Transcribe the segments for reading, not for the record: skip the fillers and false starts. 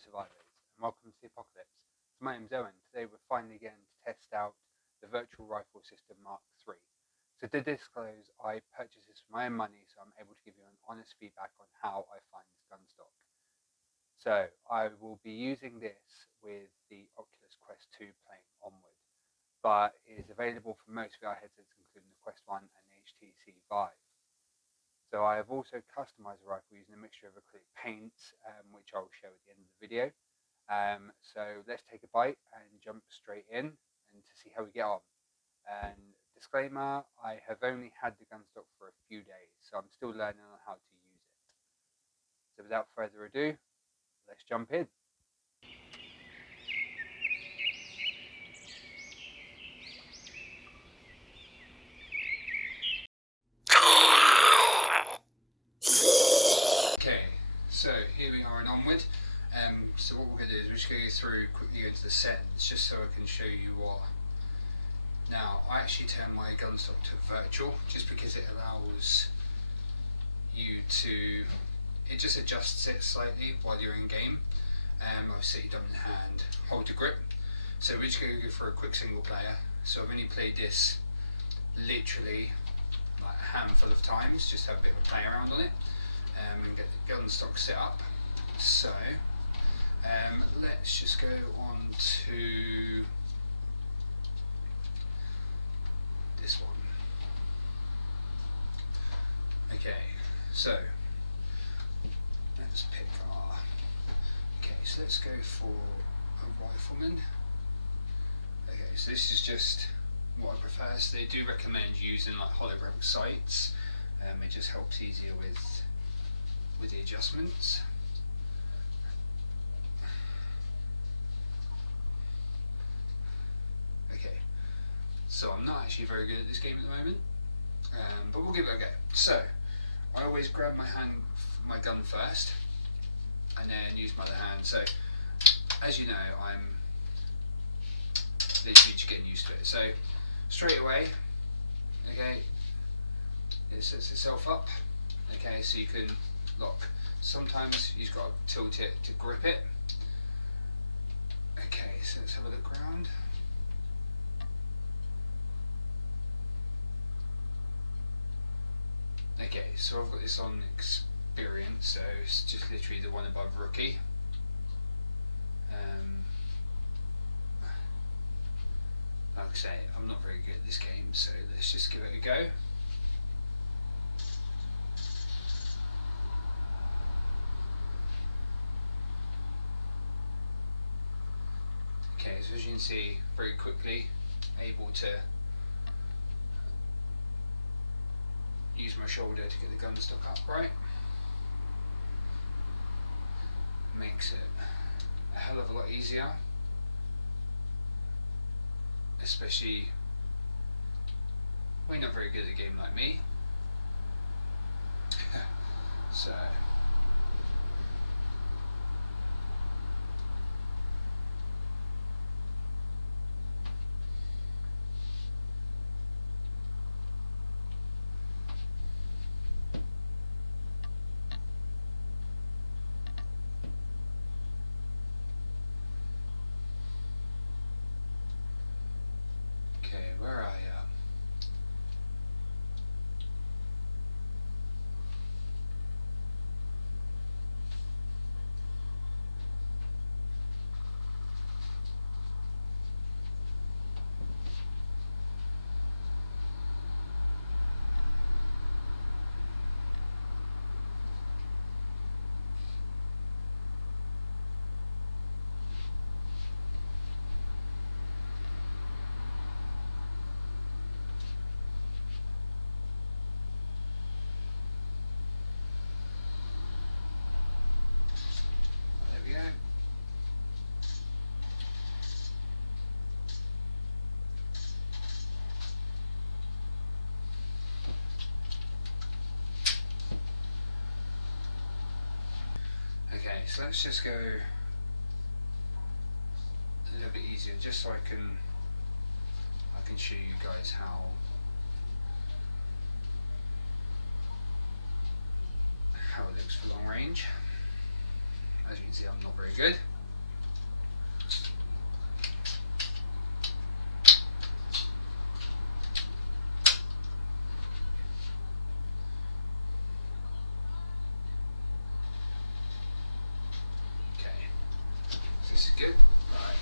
Survivors, and welcome to the Apocalypse. So my name's Owen. Today we're finally going to test out the Virtual Rifle System Mark III. So to disclose, I purchased this with my own money, so I'm able to give you an honest feedback on how I find this gun stock. So I will be using this with the Oculus Quest 2 playing Onward, but it is available for most VR headsets including the Quest 1 and the HTC Vive. So I have also customized the rifle using a mixture of acrylic paints, which I'll show at the end of the video. So let's take a bite and jump straight in and to see how we get on. And disclaimer, I have only had the gun stock for a few days, so I'm still learning on how to use it. So without further ado, let's jump in. Okay, so here we are in Onward. So what we're going to do is we're just going to go through, quickly go into the settings, just so I can show you what. Now, I actually turn my gun stock to virtual, just because it allows you to, it just adjusts it slightly while you're in game. I'll set your thumb in hand, hold the grip. So we're just going to go for a quick single player. So I've only played this literally like a handful of times, just have a bit of a play around on it. And get the gun stock set up. So let's just go on to this one. Okay, so let's pick our, okay, so let's go for a Rifleman. Okay, so this is just what I prefer. So they do recommend using like holographic sights. It just helps easier with the adjustments. Okay, so I'm not actually very good at this game at the moment, but we'll give it a go. So I always grab my gun first, and then use my other hand. So as you know, I'm literally just getting used to it. So straight away, okay, it sets itself up. Okay, so you can lock. Sometimes you've got to tilt it to grip it. Okay, so let's have a look around. Okay, so I've got this on experience, so it's just literally the one above rookie. Like I say, I'm not very good at this game, so let's just give it a go. Okay, so as you can see, very quickly able to use my shoulder to get the gun stock upright. Makes it a hell of a lot easier, especially when you're not very good at a game like me. So okay, where are you? There we go. Okay, so let's just go a little bit easier, just so I can show you guys how it looks for long range. As you can see, I'm not very good. Okay, so this is good. Right.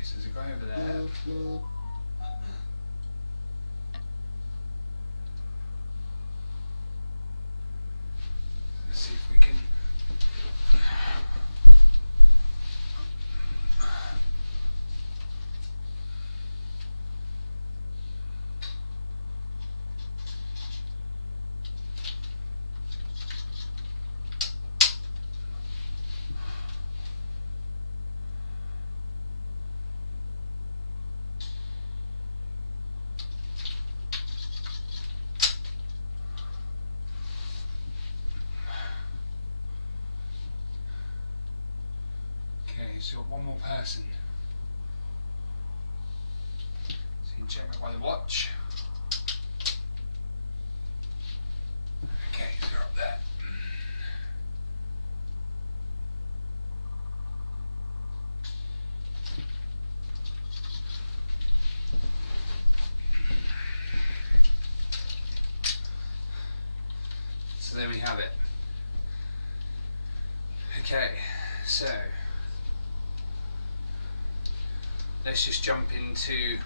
So there's a guy over there. Let's see if we can. Okay, so one more person. So you can check my body watch. Okay, they're up there. So there we have it. Okay, so let's just jump into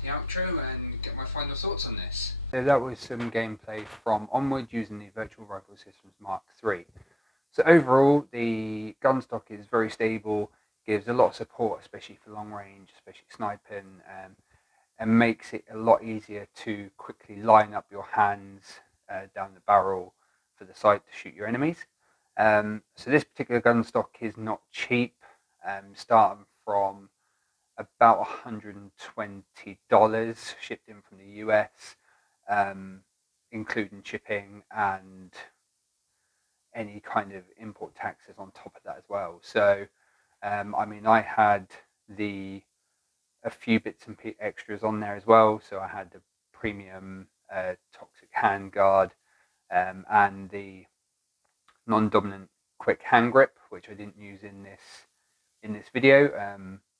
the outro and get my final thoughts on this. So that was some gameplay from Onward using the Virtual Rifle Systems Mark III. So overall, the gunstock is very stable, gives a lot of support, especially for long range, especially sniping, and makes it a lot easier to quickly line up your hands down the barrel for the sight to shoot your enemies. So this particular gunstock is not cheap, starting from about $120 shipped in from the US, including shipping and any kind of import taxes on top of that as well. So, I mean, I had a few bits and extras on there as well. So I had the premium toxic handguard and the non-dominant quick hand grip, which I didn't use in this video.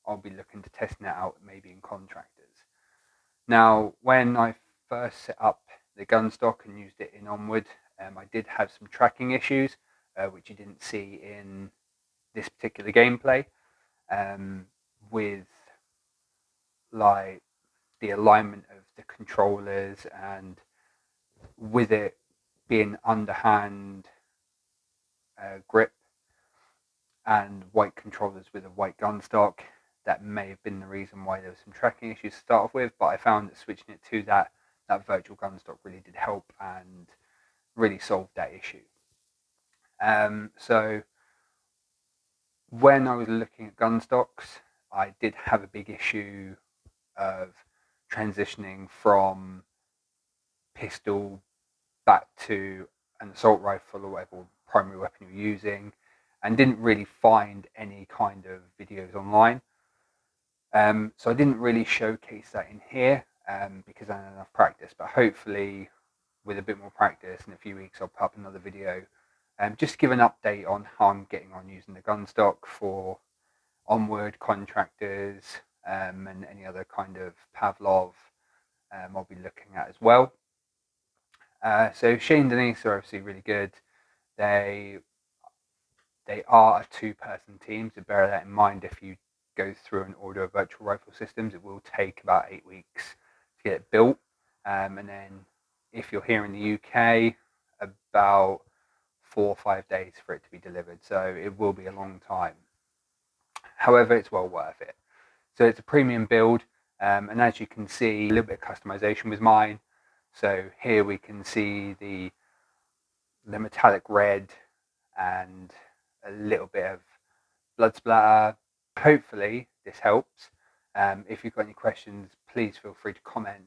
I'll be looking to testing that out maybe in contractors. Now, when I first set up the gunstock and used it in Onward, I did have some tracking issues, which you didn't see in this particular gameplay, with like the alignment of the controllers and with it being underhand grip and white controllers with a white gunstock. That may have been the reason why there was some tracking issues to start off with, but I found that switching it to that virtual gunstock really did help and really solved that issue. So when I was looking at gunstocks, I did have a big issue of transitioning from pistol back to an assault rifle or whatever primary weapon you're using, and didn't really find any kind of videos online. So I didn't really showcase that in here because I had enough practice, but hopefully with a bit more practice in a few weeks I'll put up another video just to give an update on how I'm getting on using the Gunstock for Onward contractors and any other kind of Pavlov I'll be looking at as well. So Shane and Denise are obviously really good. They are a two-person team, so bear that in mind if you go through and order virtual rifle systems. It will take about 8 weeks to get it built, and then if you're here in the UK, about 4 or 5 days for it to be delivered. So it will be a long time. However, it's well worth it. So it's a premium build, and as you can see, a little bit of customization with mine. So here we can see the metallic red and a little bit of blood splatter. Hopefully this helps. If you've got any questions, please feel free to comment